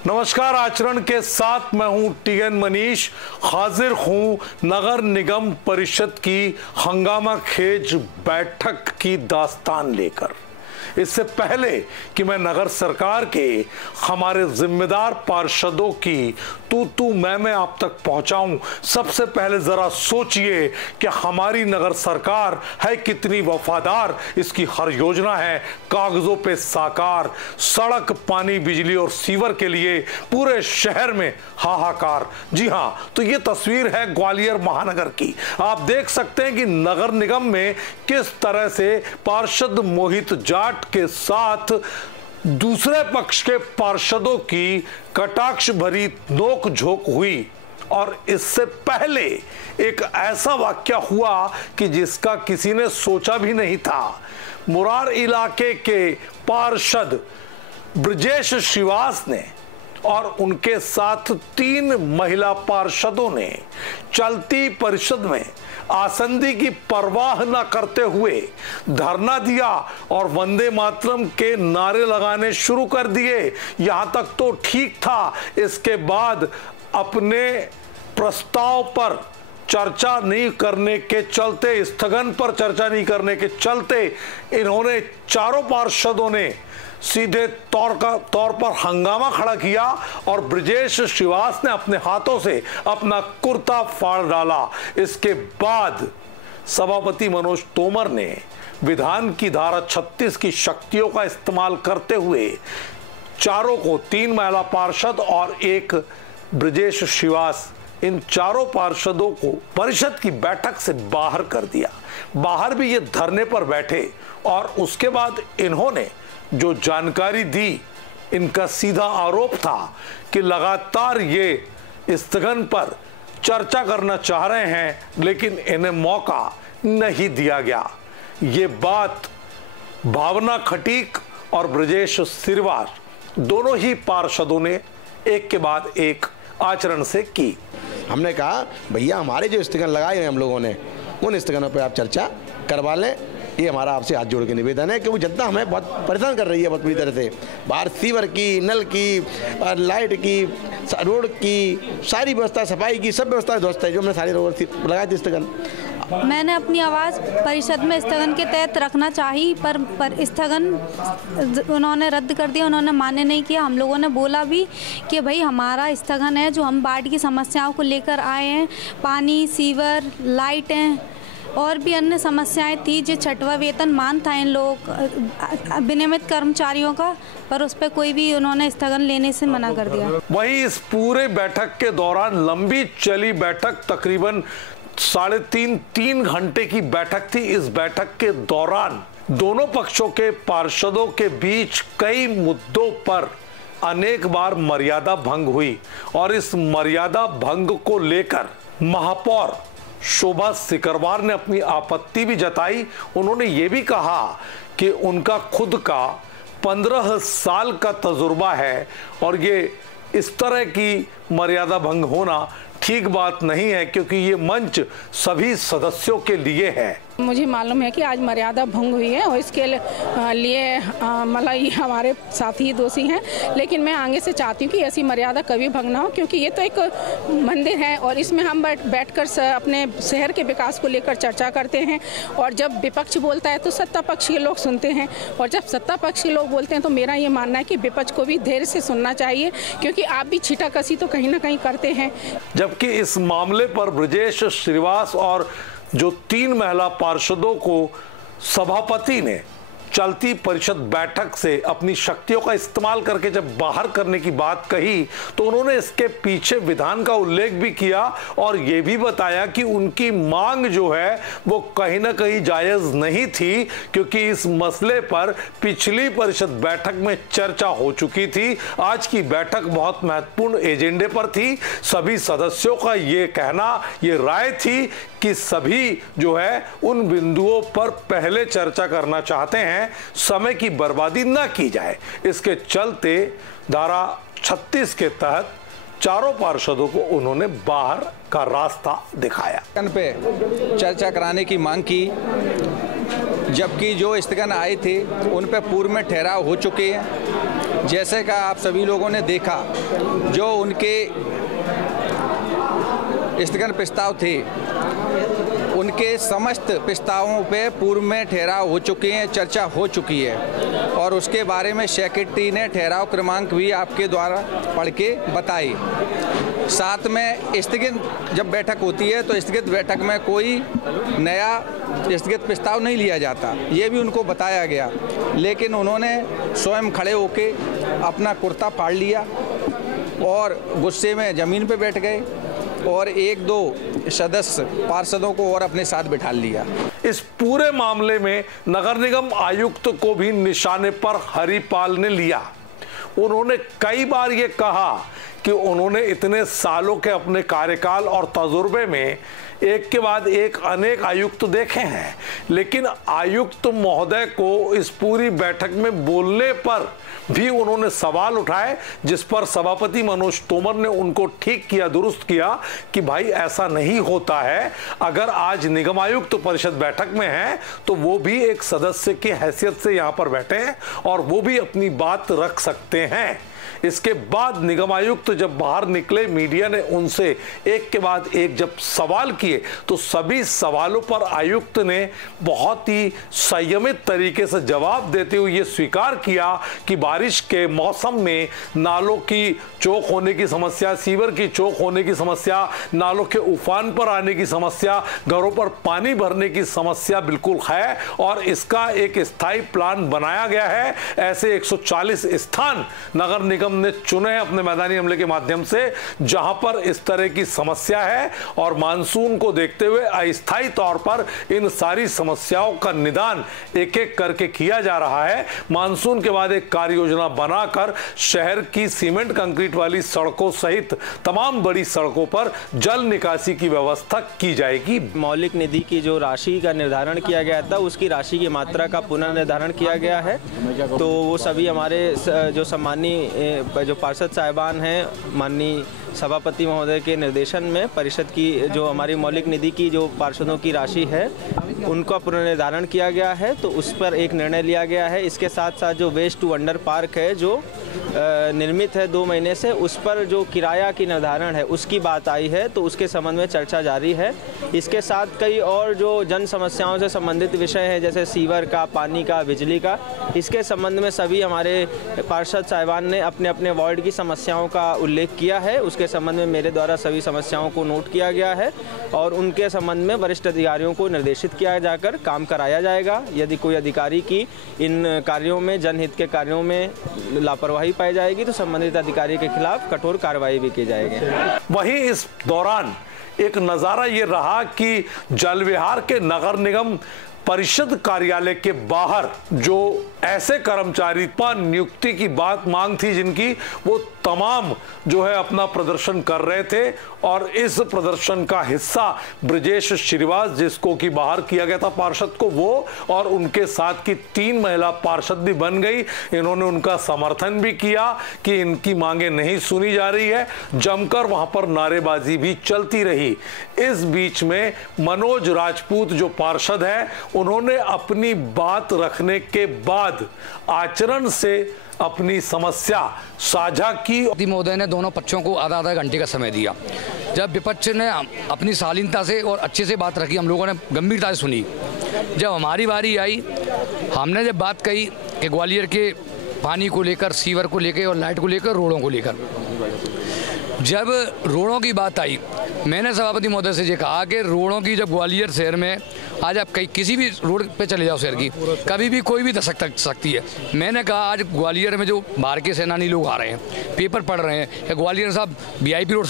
नमस्कार। आचरण के साथ मैं हूं टीएन मनीष, हाजिर हूं नगर निगम परिषद की हंगामा खेज बैठक की दास्तान लेकर। इससे पहले कि मैं नगर सरकार के हमारे जिम्मेदार पार्षदों की तू मैं आप तक पहुंचाऊं, सबसे पहले जरा सोचिए कि हमारी नगर सरकार है कितनी वफादार। इसकी हर योजना है कागजों पे साकार। सड़क, पानी, बिजली और सीवर के लिए पूरे शहर में हाहाकार। जी हां, तो ये तस्वीर है ग्वालियर महानगर की। आप देख सकते हैं कि नगर निगम में किस तरह से पार्षद मोहित जाट के साथ दूसरे पक्ष के पार्षदों की कटाक्ष भरी नोक झोंक हुई। और इससे पहले एक ऐसा वाक्या हुआ कि जिसका किसी ने सोचा भी नहीं था। मुरार इलाके के पार्षद ब्रजेश श्रीवास ने और उनके साथ 3 महिला पार्षदों ने चलती परिषद में आसंदी की परवाह न करते हुए धरना दिया और वंदे मातरम के नारे लगाने शुरू कर दिए। यहां तक तो ठीक था। इसके बाद अपने प्रस्ताव पर चर्चा नहीं करने के चलते, स्थगन पर चर्चा नहीं करने के चलते, इन्होंने चारों पार्षदों ने सीधे तौर पर हंगामा खड़ा किया और ब्रजेश श्रीवास ने अपने हाथों से अपना कुर्ता फाड़ डाला। इसके बाद सभापति मनोज तोमर ने विधान की धारा 36 की शक्तियों का इस्तेमाल करते हुए चारों को, 3 महिला पार्षद और 1 ब्रजेश श्रीवास, इन चारों पार्षदों को परिषद की बैठक से बाहर कर दिया। बाहर भी ये धरने पर बैठे और उसके बाद इन्होंने जो जानकारी दी, इनका सीधा आरोप था कि लगातार ये स्थगन पर चर्चा करना चाह रहे हैं लेकिन इन्हें मौका नहीं दिया गया। ये बात भावना खटीक और ब्रजेश श्रीवास दोनों ही पार्षदों ने एक के बाद एक आचरण से की। हमने कहा भैया हमारे जो स्थगन लगाए हैं हम लोगों ने, उन स्थगनों पर आप चर्चा करवा लें। ये हमारा आपसे हाथ जोड़ के निवेदन है क्योंकि जनता हमें बहुत परेशान कर रही है बहुत बुरी तरह से। बाहर सीवर की, नल की, लाइट की, रोड की, सारी व्यवस्था, सफाई की सब व्यवस्था ध्वस्त है। जो हमने सारी रोड लगाए थे स्थगन। मैंने अपनी आवाज़ परिषद में स्थगन के तहत रखना चाही पर स्थगन उन्होंने रद्द कर दिया। उन्होंने मान्य नहीं किया। हम लोगों ने बोला भी कि भाई हमारा स्थगन है, जो हम वार्ड की समस्याओं को लेकर आए हैं, पानी, सीवर, लाइटें और भी अन्य समस्याएं थी, जो छठवां वेतन मान था इन लोग विनियमित कर्मचारियों का, पर उस पर कोई भी उन्होंने स्थगन लेने से मना कर दिया। वहीं इस पूरे बैठक के दौरान लंबी चली बैठक, तकरीबन 3.5 घंटे की बैठक थी। इस बैठक के दौरान दोनों पक्षों के पार्षदों के बीच कई मुद्दों पर अनेक बार मर्यादा भंग हुई और इस मर्यादा भंग को लेकर महापौर शोभा सिकरवार ने अपनी आपत्ति भी जताई। उन्होंने ये भी कहा कि उनका खुद का 15 साल का तजुर्बा है और ये इस तरह की मर्यादा भंग होना ठीक बात नहीं है क्योंकि ये मंच सभी सदस्यों के लिए है। मुझे मालूम है कि आज मर्यादा भंग हुई है और इसके लिए मतलब ये हमारे साथी दोषी हैं, लेकिन मैं आगे से चाहती हूँ कि ऐसी मर्यादा कभी भंग ना हो क्योंकि ये तो एक मंदिर है और इसमें हम बैठकर अपने शहर के विकास को लेकर चर्चा करते हैं। और जब विपक्ष बोलता है तो सत्ता पक्ष के लोग सुनते हैं और जब सत्ता पक्ष के लोग बोलते हैं तो मेरा ये मानना है कि विपक्ष को भी धैर्य से सुनना चाहिए क्योंकि आप भी छीटाकशी तो कहीं ना कहीं करते हैं। जबकि इस मामले पर ब्रजेश श्रीवास और जो 3 महिला पार्षदों को सभापति ने चलती परिषद बैठक से अपनी शक्तियों का इस्तेमाल करके जब बाहर करने की बात कही तो उन्होंने इसके पीछे विधान का उल्लेख भी किया और ये भी बताया कि उनकी मांग जो है वो कहीं ना कहीं जायज नहीं थी क्योंकि इस मसले पर पिछली परिषद बैठक में चर्चा हो चुकी थी। आज की बैठक बहुत महत्वपूर्ण एजेंडे पर थी। सभी सदस्यों का ये कहना, ये राय थी कि सभी जो है उन बिंदुओं पर पहले चर्चा करना चाहते हैं, समय की बर्बादी ना की जाए। इसके चलते धारा 36 के तहत चारों पार्षदों को उन्होंने बाहर का रास्ता दिखाया। पे चर्चा कराने की मांग की, जबकि जो स्थगन आए थे उन पर पूर्व में ठहराव हो चुके हैं। जैसे का आप सभी लोगों ने देखा, जो उनके स्थगन प्रस्ताव थे, उनके समस्त प्रस्तावों पे पूर्व में ठहराव हो चुके हैं, चर्चा हो चुकी है और उसके बारे में सेक्रेटरी ने ठहराव क्रमांक भी आपके द्वारा पढ़ के बताए। साथ में स्थगित जब बैठक होती है तो स्थगित बैठक में कोई नया स्थगित प्रस्ताव नहीं लिया जाता, ये भी उनको बताया गया। लेकिन उन्होंने स्वयं खड़े होके अपना कुर्ता फाड़ लिया और गुस्से में ज़मीन पे बैठ गए और एक दो सदस्य पार्षदों को और अपने साथ बिठा लिया। इस पूरे मामले में नगर निगम आयुक्त को भी निशाने पर हरिपाल ने लिया। उन्होंने कई बार ये कहा कि उन्होंने इतने सालों के अपने कार्यकाल और तजुर्बे में एक के बाद एक अनेक आयुक्त देखे हैं, लेकिन आयुक्त महोदय को इस पूरी बैठक में बोलने पर भी उन्होंने सवाल उठाए, जिस पर सभापति मनोज तोमर ने उनको ठीक किया, दुरुस्त किया कि भाई ऐसा नहीं होता है। अगर आज निगम आयुक्त परिषद बैठक में है तो वो भी एक सदस्य की हैसियत से यहां पर बैठे हैं और वो भी अपनी बात रख सकते हैं। इसके बाद निगम आयुक्त जब बाहर निकले, मीडिया ने उनसे एक के बाद एक जब सवाल किए तो सभी सवालों पर आयुक्त ने बहुत ही संयमित तरीके से जवाब देते हुए ये स्वीकार किया कि बारिश के मौसम में नालों की चौक होने की समस्या, सीवर की चौक होने की समस्या, नालों के उफान पर आने की समस्या, घरों पर पानी भरने की समस्या बिल्कुल है और इसका एक स्थायी प्लान बनाया गया है। ऐसे 140 स्थान नगर निगम ने चुने हैं अपने मैदानी अमले के माध्यम से जहां पर इस तरह की समस्या है और मानसून को देखते हुए अस्थायी तौर पर इन सारी समस्याओं का निदान एक एक करके किया जा रहा है। मानसून के बाद एक कार्य योजना बनाकर शहर की सीमेंट कंक्रीट वाली सड़कों सहित तमाम बड़ी सड़कों पर जल निकासी की व्यवस्था की जाएगी। मौलिक निधि की जो राशि का निर्धारण किया गया था उसकी राशि की मात्रा का पुनर्निर्धारण किया गया है, तो वो सभी हमारे जो सम्मानीय जो पार्षद साहिबान हैं माननीय सभापति महोदय के निर्देशन में परिषद की जो हमारी मौलिक निधि की जो पार्षदों की राशि है उनका पुनर्निर्धारण किया गया है, तो उस पर एक निर्णय लिया गया है। इसके साथ साथ जो वेस्ट टू वंडर पार्क है जो निर्मित है 2 महीने से, उस पर जो किराया की निर्धारण है उसकी बात आई है, तो उसके संबंध में चर्चा जारी है। इसके साथ कई और जो जन समस्याओं से संबंधित विषय हैं जैसे सीवर का, पानी का, बिजली का, इसके संबंध में सभी हमारे पार्षद साहिबान ने अपने अपने वार्ड की समस्याओं का उल्लेख किया है। उसके संबंध में मेरे द्वारा सभी समस्याओं को नोट किया गया है और उनके संबंध में वरिष्ठ अधिकारियों को निर्देशित किया जाकर काम कराया जाएगा। यदि कोई अधिकारी की इन कार्यों में, जनहित के कार्यों में लापरवाही पाई जाएगी तो संबंधित अधिकारी के खिलाफ कठोर कार्रवाई भी की जाएगी। वहीं इस दौरान एक नजारा ये रहा कि जल विहार के नगर निगम परिषद कार्यालय के बाहर जो ऐसे कर्मचारी पर नियुक्ति की बात मांग थी जिनकी, वो तमाम जो है अपना प्रदर्शन कर रहे थे और इस प्रदर्शन का हिस्सा ब्रजेश श्रीवास, जिसको कि बाहर किया गया था पार्षद को, वो और उनके साथ की 3 महिला पार्षद भी बन गई। इन्होंने उनका समर्थन भी किया कि इनकी मांगे नहीं सुनी जा रही है। जमकर वहां पर नारेबाजी भी चलती रही। इस बीच में मनोज राजपूत जो पार्षद है, उन्होंने अपनी बात रखने के बाद आचरण से अपनी समस्या साझा की। महोदय ने दोनों पक्षों को आधा घंटे का समय दिया। जब विपक्ष ने अपनी शालीनता से और अच्छे से बात रखी, हम लोगों ने गंभीरता से सुनी। जब हमारी बारी आई, हमने जब बात कही कि ग्वालियर के पानी को लेकर, सीवर को लेकर और लाइट को लेकर, रोडों को लेकर, जब रोडों की बात आई, मैंने सभापति महोदय से ये कहा कि रोडों की, जब ग्वालियर शहर में आज आप कहीं किसी भी रोड पे चले जाओ शहर की, कभी भी कोई भी दशक सकती है। मैंने कहा आज ग्वालियर में जो बाहर के सेनानी लोग आ रहे हैं, पेपर पढ़ रहे हैं कि ग्वालियर साहब VIP रोड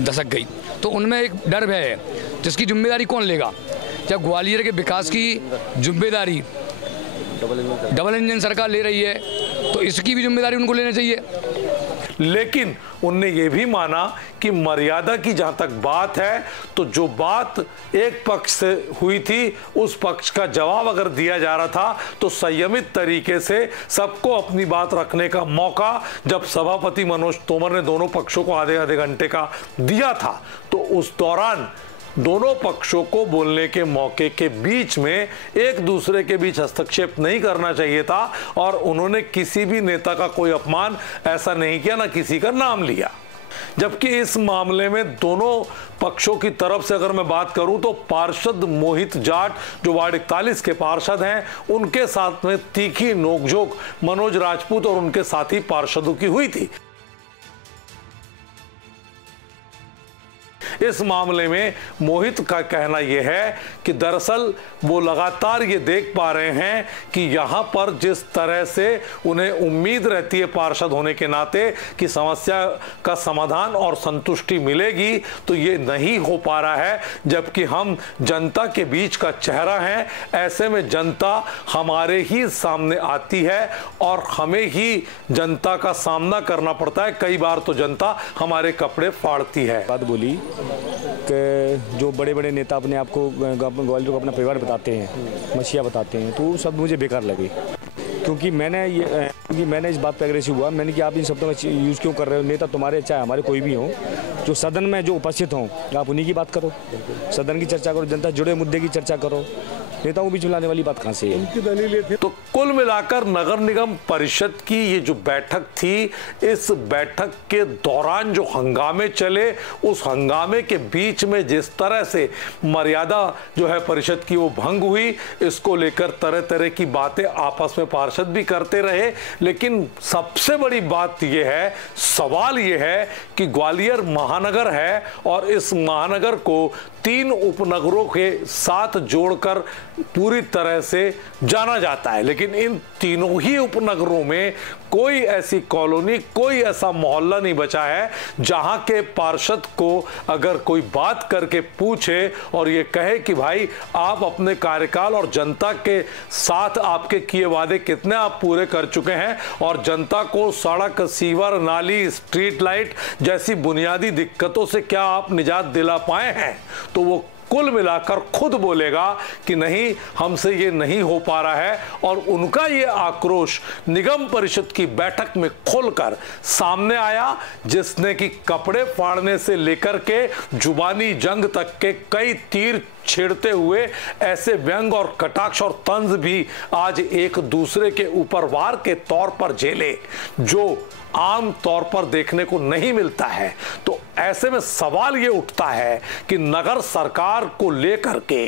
दशक गई, तो उनमें एक डर भय है, जिसकी जिम्मेदारी कौन लेगा? जब ग्वालियर के विकास की जिम्मेदारी डबल इंजन सरकार ले रही है तो इसकी भी जिम्मेदारी उनको लेनी चाहिए। लेकिन उनने ये भी माना कि मर्यादा की जहां तक बात है, तो जो बात एक पक्ष से हुई थी उस पक्ष का जवाब अगर दिया जा रहा था तो संयमित तरीके से सबको अपनी बात रखने का मौका जब सभापति मनोज तोमर ने दोनों पक्षों को आधे आधे घंटे का दिया था, तो उस दौरान दोनों पक्षों को बोलने के मौके के बीच में एक दूसरे के बीच हस्तक्षेप नहीं करना चाहिए था और उन्होंने किसी भी नेता का कोई अपमान ऐसा नहीं किया, ना किसी का नाम लिया। जबकि इस मामले में दोनों पक्षों की तरफ से अगर मैं बात करूं तो पार्षद मोहित जाट जो वार्ड 41 के पार्षद हैं, उनके साथ में तीखी नोकझोंक मनोज राजपूत और उनके साथी पार्षदों की हुई थी। इस मामले में मोहित का कहना यह है कि दरअसल वो लगातार ये देख पा रहे हैं कि यहाँ पर जिस तरह से उन्हें उम्मीद रहती है पार्षद होने के नाते कि समस्या का समाधान और संतुष्टि मिलेगी, तो ये नहीं हो पा रहा है। जबकि हम जनता के बीच का चेहरा हैं, ऐसे में जनता हमारे ही सामने आती है और हमें ही जनता का सामना करना पड़ता है। कई बार तो जनता हमारे कपड़े फाड़ती है। बात बोली कि जो बड़े बड़े नेता अपने आप को ग्वालियर को अपना परिवार बताते हैं, मसीहा बताते हैं, तो सब मुझे बेकार लगे। क्योंकि मैंने इस बात पे अग्रेसिव हुआ। मैंने कि आप इन शब्दों का यूज़ क्यों कर रहे हो? नेता तुम्हारे चाहे हमारे कोई भी हो, जो सदन में जो उपस्थित हों, आप उन्हीं की बात करो, सदन की चर्चा करो, जनता जुड़े मुद्दे की चर्चा करो। नेताओं को बीच में लाने वाली बात कहाँ से है? उनकी दलील ये थी। तो कुल मिलाकर नगर निगम परिषद की ये जो बैठक थी, इस बैठक के दौरान जो हंगामे चले, उस हंगामे के बीच में जिस तरह से मर्यादा जो है परिषद की वो भंग हुई, इसको लेकर तरह तरह की बातें आपस में पार्षद भी करते रहे। लेकिन सबसे बड़ी बात यह है, सवाल यह है कि ग्वालियर महानगर है और इस महानगर को 3 उपनगरों के साथ जोड़कर पूरी तरह से जाना जाता है। लेकिन इन तीनों ही उपनगरों में कोई ऐसी कॉलोनी, कोई ऐसा मोहल्ला नहीं बचा है जहां के पार्षद को अगर कोई बात करके पूछे और ये कहे कि भाई आप अपने कार्यकाल और जनता के साथ आपके किए वादे कितने आप पूरे कर चुके हैं और जनता को सड़क, सीवर, नाली, स्ट्रीट लाइट जैसी बुनियादी दिक्कतों से क्या आप निजात दिला पाए हैं, तो वो कुल मिलाकर खुद बोलेगा कि नहीं, हमसे ये नहीं हो पा रहा है। और उनका ये आक्रोश निगम परिषद की बैठक में खुलकर सामने आया, जिसने कि कपड़े फाड़ने से लेकर के जुबानी जंग तक के कई तीर छेड़ते हुए ऐसे व्यंग और कटाक्ष और तंज भी आज एक दूसरे के ऊपर वार के तौर पर झेले, जो आम तौर पर देखने को नहीं मिलता है। तो ऐसे में सवाल ये उठता है कि नगर सरकार को लेकर के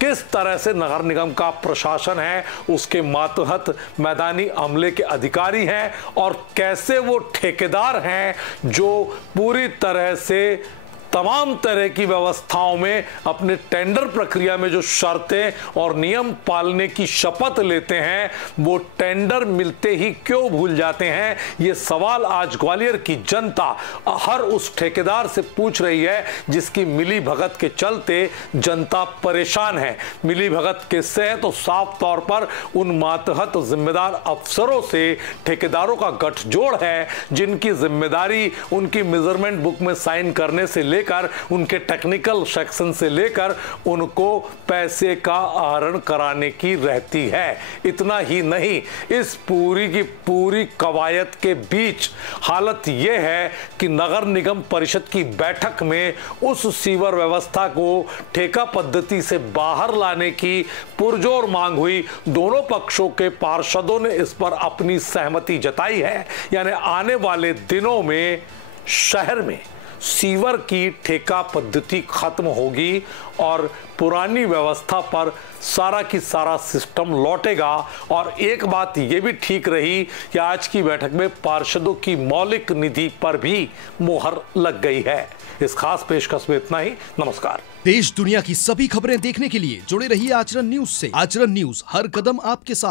किस तरह से नगर निगम का प्रशासन है, उसके मातहत मैदानी अमले के अधिकारी हैं और कैसे वो ठेकेदार हैं जो पूरी तरह से तमाम तरह की व्यवस्थाओं में अपने टेंडर प्रक्रिया में जो शर्तें और नियम पालने की शपथ लेते हैं, वो टेंडर मिलते ही क्यों भूल जाते हैं। ये सवाल आज ग्वालियर की जनता हर उस ठेकेदार से पूछ रही है जिसकी मिली भगत के चलते जनता परेशान है। मिली भगत किससे है? तो साफ तौर पर उन मातहत जिम्मेदार अफसरों से ठेकेदारों का गठजोड़ है, जिनकी जिम्मेदारी उनकी मेजरमेंट बुक में साइन करने से लेकर उनके टेक्निकल सेक्शन से लेकर उनको पैसे का आहरण कराने की रहती है। इतना ही नहीं, इस पूरी की पूरी कवायद के बीच हालत यह है कि नगर निगम परिषद की बैठक में उस सीवर व्यवस्था को ठेका पद्धति से बाहर लाने की पुरजोर मांग हुई। दोनों पक्षों के पार्षदों ने इस पर अपनी सहमति जताई है। यानी आने वाले दिनों में शहर में सीवर की ठेका पद्धति खत्म होगी और पुरानी व्यवस्था पर सारा की सारा सिस्टम लौटेगा। और एक बात यह भी ठीक रही कि आज की बैठक में पार्षदों की मौलिक निधि पर भी मोहर लग गई है। इस खास पेशकश में इतना ही। नमस्कार। देश दुनिया की सभी खबरें देखने के लिए जुड़े रहिए आचरण न्यूज से। आचरण न्यूज, हर कदम आपके साथ।